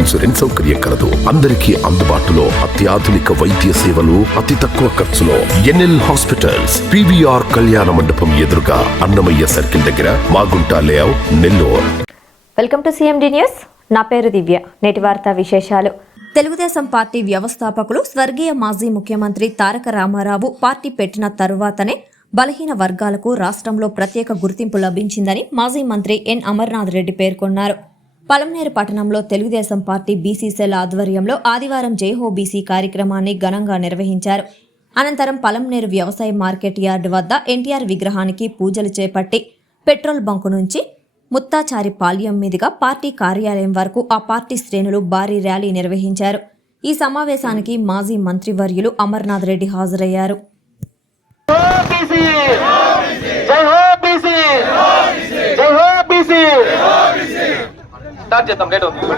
Insurance సౌకర్యం కలదు. అందరికీ అందుబాటులో అత్యాధునిక వైద్య సేవలు అతి తక్కువ ఖర్చులో ఎన్ఎల్ హాస్పిటల్స్ పివిఆర్ కళ్యాణ మండపం ఎదురుగా అన్నమయ్య సర్కిల్ దగ్గర Magunta layout Nellore. Welcome to CMD news. నా పేరు దివ్య. నేటి వార్తా విశేషాలు. తెలుగుదేశం పార్టీ వ్యవస్థాపకులు స్వర్గీయ మాజీ ముఖ్యమంత్రి తారక రామారావు పార్టీ పెట్టిన తరువాతనే బలహీన వర్గాలకు రాష్ట్రంలో ప్రత్యేక గుర్తింపు లభించిందని మాజీ మంత్రి ఎన్ అమర్నాథ్ రెడ్డి పేర్కొన్నారు. పలమనేరు పట్టణంలో తెలుగుదేశం పార్టీ బీసీ సెల్ ఆధ్వర్యంలో ఆదివారం జైహో బీసీ కార్యక్రమాన్ని ఘనంగా నిర్వహించారు. అనంతరం పలంనేరు వ్యవసాయ మార్కెట్ యార్డు వద్ద ఎన్టీఆర్ విగ్రహానికి పూజలు చేపట్టి పెట్రోల్ బంకు నుంచి ముత్తాచారి పాల్యం మీదుగా పార్టీ కార్యాలయం వరకు ఆ పార్టీ శ్రేణులు భారీ ర్యాలీ నిర్వహించారు. ఈ సమావేశానికి మాజీ మంత్రివర్యులు అమర్నాథ్ రెడ్డి హాజరయ్యారు. జై స్టార్ట్ చేద్దాం లేట్ అవుతుంది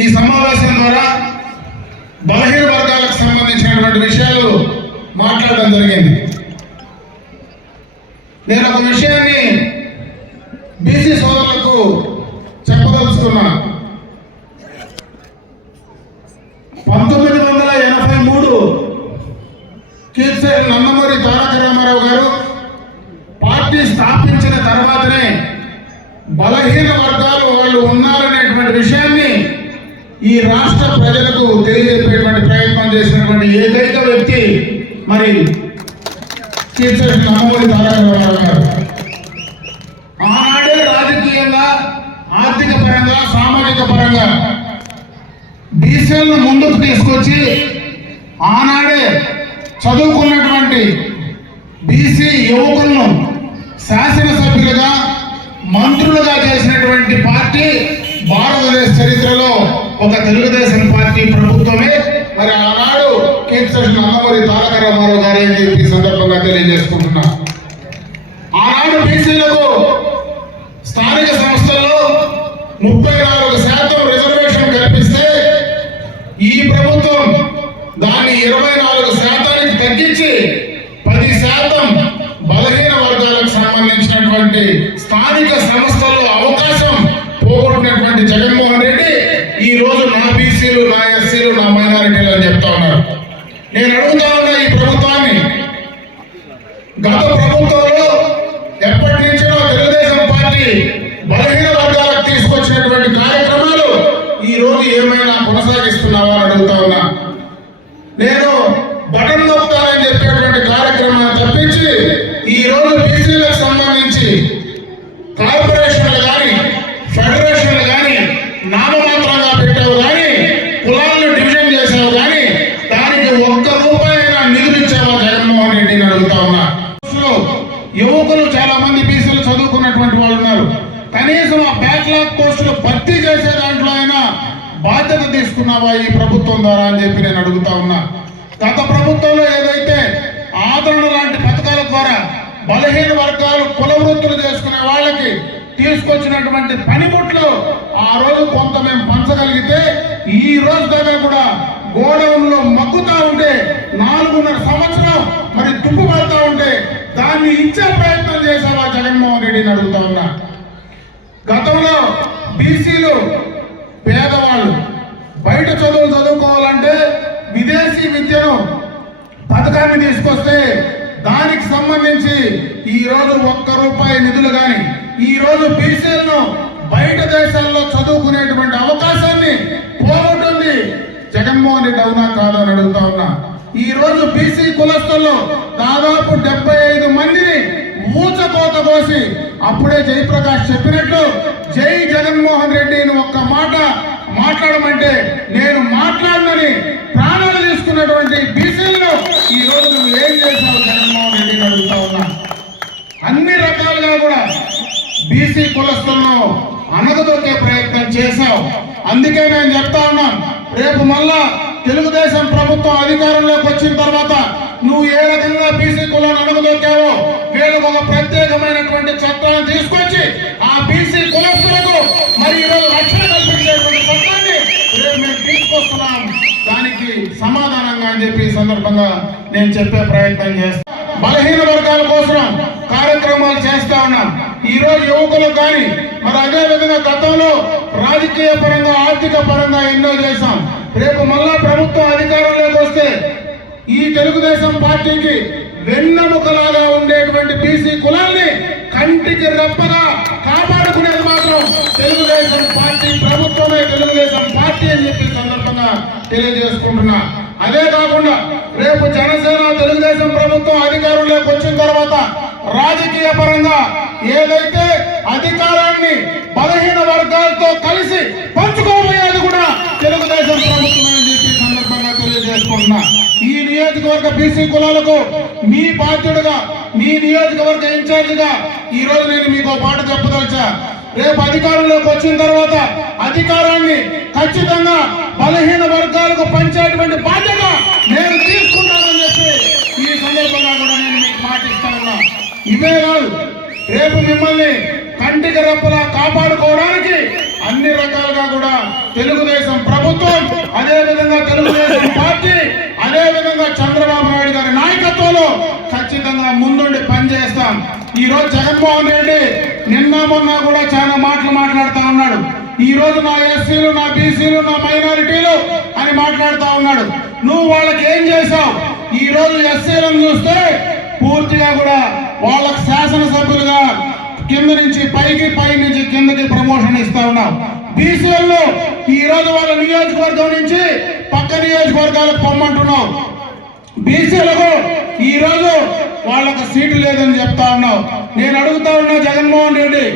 ఈ సమావేశం ద్వారా బలహీన వర్గాలకు సంబంధించినటువంటి విషయాలు మాట్లాడడం జరిగింది. నేను ఒక విషయాన్ని బీసీ సోదరులకు చెప్పదలుచుకున్నా. పంతొమ్మిది వందల ఎనభై మూడు కీర్తి నందమూరి తారక రామారావు గారు పార్టీ స్థాపించిన తర్వాతనే బలహీన వర్గాలు వాళ్ళు ఉన్నారనేటువంటి విషయాన్ని ఈ రాష్ట్ర ప్రజలకు తెలియజెప్పేటువంటి ప్రయత్నం చేసినటువంటి ఏకైక వ్యక్తి మరి కీర్తిశేరి నందమూరి తారక రామారావు గారు. ఆనాడే రాజకీయంగా ఆర్థిక పరంగా సామాజిక పరంగా బీసీలను ముందుకు తీసుకొచ్చి ఆనాడే చదువుకున్నటువంటి బీసీ యువకులను శాసనసభ్యులుగా మంత్రులుగా చేసినటువంటి పార్టీ భారతదేశ చరిత్రలో ఒక తెలుగుదేశం పార్టీ ప్రభుత్వమే. మరి ఆనాడు కీర్తి నందమూరి తారక రామారావు గారు అని చెప్పి సందర్భంగా తెలియజేసుకుంటున్నా. ఆనాడు బీసీలకు స్థానిక సంస్థల్లో ముప్పై నాలుగు శాతం రిజర్వేషన్ కల్పిస్తే ఈ ప్రభుత్వం దాన్ని ఇరవై నాలుగు శాతానికి తగ్గించి పది శాతం బలహీన వర్గాలకు సంబంధించినటువంటి స్థానిక సంస్థల్లో అవకాశం పోగొట్టినటువంటి జగన్మోహన్ ఈ రోజు నా బీసీలు నా ఎస్సీలు నా మైనారిటీలు అని చెప్తా ఉన్నారు. నేను అడుగుతా ఉన్నా ఈ ప్రభుత్వాన్ని. గత ప్రభుత్వంలో ఎప్పటి నుంచో తెలుగుదేశం పార్టీ బలహీన వర్గాలకు తీసుకొచ్చినటువంటి కార్యక్రమాలు ఈ రోజు ఏమైనా కొనసాగ లో యువకులు చాలా మంది బీసీలు చదువుకున్నటువంటి వాళ్ళు ఉన్నారు. కనీసం ఆ బ్యాక్లాగ్ పోస్టులు భర్తీ చేసే దాంట్లో అయినా బాధ్యత తీసుకున్నావా ఈ ప్రభుత్వం ద్వారా అని చెప్పి నేను అడుగుతా ఉన్నా. గత ప్రభుత్వంలో ఏదైతే ఆదరణ లాంటి పథకాల ద్వారా బలహీన వర్గాలు కుల వృత్తులు చేసుకునే వాళ్ళకి తీసుకొచ్చినటువంటి పనిముట్లు ఆ రోజు కొంత మేము పంచగలిగితే ఈ రోజు దాకా కూడా గోడౌన్లో మగ్గుతా ఉంటే దాన్ని ఇచ్చే ప్రయత్నం చేశారా జగన్మోహన్ రెడ్డిని అడుగుతా ఉన్నా. గతంలో బీసీలు పేదవాళ్ళు బయట చదువులు చదువుకోవాలంటే విదేశీ విద్యను పథకాన్ని తీసుకొస్తే దానికి సంబంధించి ఈ రోజు ఒక్క రూపాయి నిధులు కానీ ఈ రోజు బీసీలను బయట దేశాల్లో చదువుకునేటువంటి అవకాశాన్ని పోగొట్టింది జగన్మోహన్ రెడ్డి అవునా కాదని అడుగుతా ఉన్నా. ఈ రోజు బీసీ కులస్తుల్లో దాదాపు డెబ్బై ఐదు మందిని ఊచకోత కోసి అప్పుడే జయప్రకాష్ చెప్పినట్లు జై జగన్మోహన్ రెడ్డిని ఒక్క మాట మాట్లాడమంటే నేను మాట్లాడనని ప్రాణాలు తీసుకున్నటువంటి బీసీలను ఈ రోజు నువ్వు ఏం చేశావు జగన్మోహన్ రెడ్డిని అడుగుతా ఉన్నా? అన్ని రకాలుగా కూడా బీసీ కులస్తులను అనగదొక్కే ప్రయత్నం చేశావు. అందుకే నేను చెప్తా ఉన్నాం రేపు మళ్ళా తెలుగుదేశం ప్రభుత్వం అధికారంలోకి వచ్చిన తర్వాత నువ్వు ఏ రకంగా బీసీ కులాన్ని అణగదొక్కావో వీళ్ళకు ఒక ప్రత్యేకమైనటువంటి చట్టాన్ని తీసుకొచ్చి ఆ బీసీ కులస్తులకు మరి ఈరోజు రక్షణ కల్పించేటువంటి చట్టాన్ని రేపు మేము తీసుకొస్తున్నాం. దానికి సమాధానంగా అని చెప్పి ఈ సందర్భంగా నేను చెప్పే ప్రయత్నం చేస్తాను బలహీన వర్గాల కోసం కార్యక్రమాలు చేస్తా ఉన్నాం. ఈ రోజు యువకులకు కానీ మరి అదే విధంగా గతంలో రాజకీయ పరంగా ఆర్థిక పరంగా ఎన్నో చేశాం. రేపు మళ్ళా ప్రభుత్వం అధికారంలోకి వస్తే ఈ తెలుగుదేశం పార్టీకి వెన్నెముకలాగా ఉండేటువంటి బీసీ కులాన్ని కంటికి రెప్పగా కాపాడుకునేది మాత్రం తెలుగుదేశం పార్టీ ప్రభుత్వమే తెలుగుదేశం పార్టీ అని చెప్పి సందర్భంగా తెలియజేసుకుంటున్నా. అదే కాకుండా రేపు జనసేన తెలుగుదేశం ప్రభుత్వం అధికారంలోకి వచ్చిన తర్వాత రాజకీయ పరంగా ఏదైతే అధికారాన్ని బలహీన వర్గాలతో కలిసి పంచుకోబోయేది కూడా తెలుగుదేశం ప్రభుత్వం అని చెప్పి సందర్భంగా తెలియజేసుకుంటున్నా. నియోజకవర్గ బీసీ కులాలకు మీ బాధ్యుడుగా మీ నియోజకవర్గ ఇన్ఛార్జిగా ఈ రోజు నేను మీకు పాట మాట చెప్పదలిచా. రేపు అధికారంలోకి వచ్చిన తర్వాత అధికారాన్ని ఖచ్చితంగా బలహీన వర్గాలకు పంచేటువంటి బాధ్యత నేను తీసుకుంటానని చెప్పి ఈ సందర్భంగా కూడా నేను మీకు మాటిస్తా ఉన్నా. ఇవే కాదు రేపు మిమ్మల్ని కంటికి రెప్పలా కాపాడుకోవడానికి అన్ని రకాలుగా కూడా తెలుగుదేశం ప్రభుత్వం అదే విధంగా తెలుగుదేశం పార్టీ అదే విధంగా చంద్రబాబు నాయుడు గారి నాయకత్వంలో ఖచ్చితంగా ముందుండి పనిచేస్తాం. ఈ రోజు జగన్మోహన్ రెడ్డి నిన్న మొన్న కూడా చాలా మాటలు మాట్లాడుతూ ఉన్నాడు. ఈ రోజు నా ఎస్సీలు నా బీసీలు నా మైనారిటీలు అని మాట్లాడుతూ ఉన్నాడు. నువ్వు వాళ్ళకి ఏం చేసావు ఈ రోజు ఎస్సీలను చూస్తే పూర్తిగా కూడా వాళ్ళకు శాసనసభ్యులుగా కింద నుంచి పైకి పై నుంచి కిందకి ప్రమోషన్ ఇస్తా ఉన్నాం. బీసీలలో ఈ రోజు వాళ్ళ నియోజకవర్గం నుంచి పక్క నియోజకవర్గాలకు పొమ్మంటున్నాం. బీసీలకు ఈ రోజు వాళ్ళకు సీటు లేదని చెప్తా ఉన్నావు నేను అడుగుతా ఉన్నా జగన్మోహన్ రెడ్డి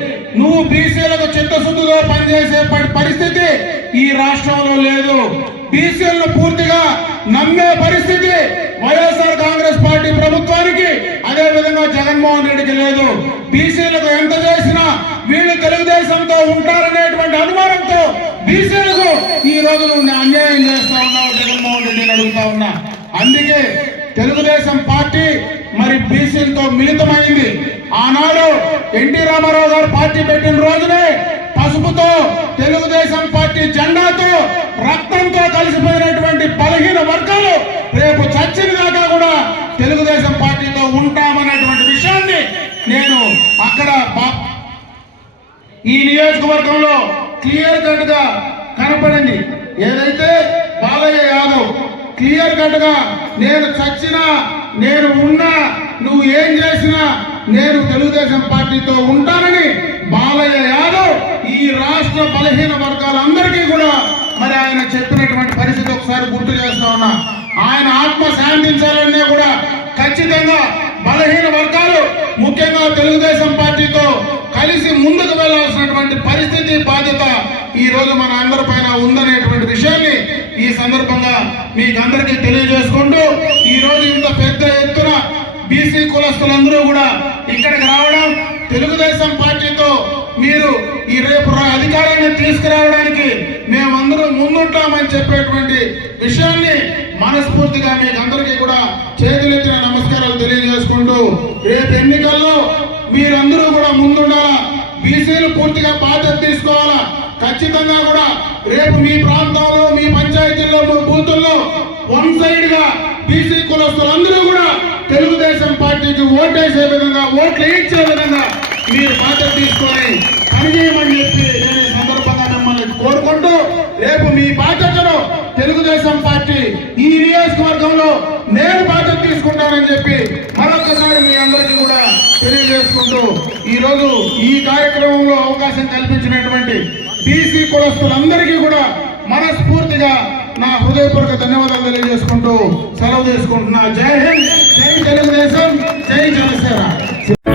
నువ్వు బీసీలకు చిత్తశుద్ధితో పనిచేసే పరిస్థితి ఈ రాష్ట్రంలో లేదు. బీసీలను పూర్తిగా నమ్మే పరిస్థితి వైఎస్ఆర్ కాంగ్రెస్ పార్టీ ప్రభుత్వానికి అదే విధంగా జగన్మోహన్ రెడ్డికి లేదు. బీసీలకు ఎంత చేసినా వీళ్ళు తెలుగుదేశంతో ఉంటారనేటువంటి అనుమానంతో బీసీలకు ఈ రోజు నువ్వు అన్యాయం చేస్తా ఉన్నావు జగన్మోహన్ రెడ్డిని అడుగుతా ఉన్నా. అందుకే తెలుగుదేశం పార్టీ మరి బీసీలతో మిళితమైంది. ఆనాడు ఎన్టీ రామారావు గారు పార్టీ పెట్టిన రోజునే పసుపుతో తెలుగుదేశం పార్టీ జెండాతో రక్తంతో కలిసిపోయినటువంటి బలహీన వర్గాలు రేపు చచ్చిన దాకా కూడా తెలుగుదేశం పార్టీతో ఉంటామనేటువంటి విషయాన్ని నేను అక్కడ ఈ నియోజకవర్గంలో క్లియర్ కట్గా కనపడింది. ఏదైతే బాలయ్య యాదవ్ క్లియర్ కట్గా నేను చచ్చినా నేను ఉన్నా నువ్వు ఏం చేసినా నేను తెలుగుదేశం పార్టీతో ఉంటానని బాలయ్య యాదవ్ ఈ రాష్ట్ర బలహీన వర్గాలందరికీ కూడా మరి ఆయన చెప్పినటువంటి పరిస్థితి ఒకసారి గుర్తు చేస్తా ఉన్నా. ఆయన ఆత్మ శాంతించాలనే కూడా ఖచ్చితంగా బలహీన వర్గాలు ముఖ్యంగా తెలుగుదేశం పార్టీతో కలిసి ముందుకు వెళ్ళాల్సినటువంటి పరిస్థితి బాధ్యత ఈ రోజు మన అందరి పైన ఉందనేటువంటి విషయాన్ని ఈ సందర్భంగా మీకు అందరికీ తెలియజేసుకుంటూ ఈ రోజు ఇంత పెద్ద ఎత్తున బీసీ కులస్తులందరూ కూడా ఇక్కడికి రావడం తెలుగుదేశం పార్టీ మీరు ఈ రేపు అధికారాన్ని తీసుకురావడానికి మేమందరూ ముందుంటామని చెప్పేటువంటి విషయాన్ని మనస్ఫూర్తిగా మీకు అందరికీ కూడా చేతులెత్తిన నమస్కారాలు తెలియజేసుకుంటూ రేపు ఎన్నికల్లో మీరందరూ కూడా ముందుండాలా? బీసీలు పూర్తిగా బాధ్యత తీసుకోవాలా? ఖచ్చితంగా కూడా రేపు మీ ప్రాంతంలో మీ పంచాయతీల్లో మీ బూతుల్లో వన్ సైడ్గా బీసీ కులస్తులందరూ కూడా తెలుగుదేశం పార్టీకి ఓటేసే విధంగా ఓట్లు వేయించే విధంగా మీరు బాధ్యత తీసుకొని పనిచేయమని చెప్పి నేను ఈ సందర్భంగా మిమ్మల్ని కోరుకుంటూ రేపు మీ బాధ్యతను తెలుగుదేశం పార్టీ ఈ నియోజకవర్గంలో నేను బాధ్యత తీసుకుంటానని చెప్పి మరొకసారి మీ అందరికీ కూడా తెలియజేసుకుంటూ ఈరోజు ఈ కార్యక్రమంలో అవకాశం కల్పించినటువంటి బీసీ కులస్తులందరికీ కూడా మనస్ఫూర్తిగా నా హృదయపూర్వక ధన్యవాదాలు తెలియజేసుకుంటూ సెలవు తీసుకుంటున్నా జై హింద్ జై తెలుగుదేశం జై జనసేన.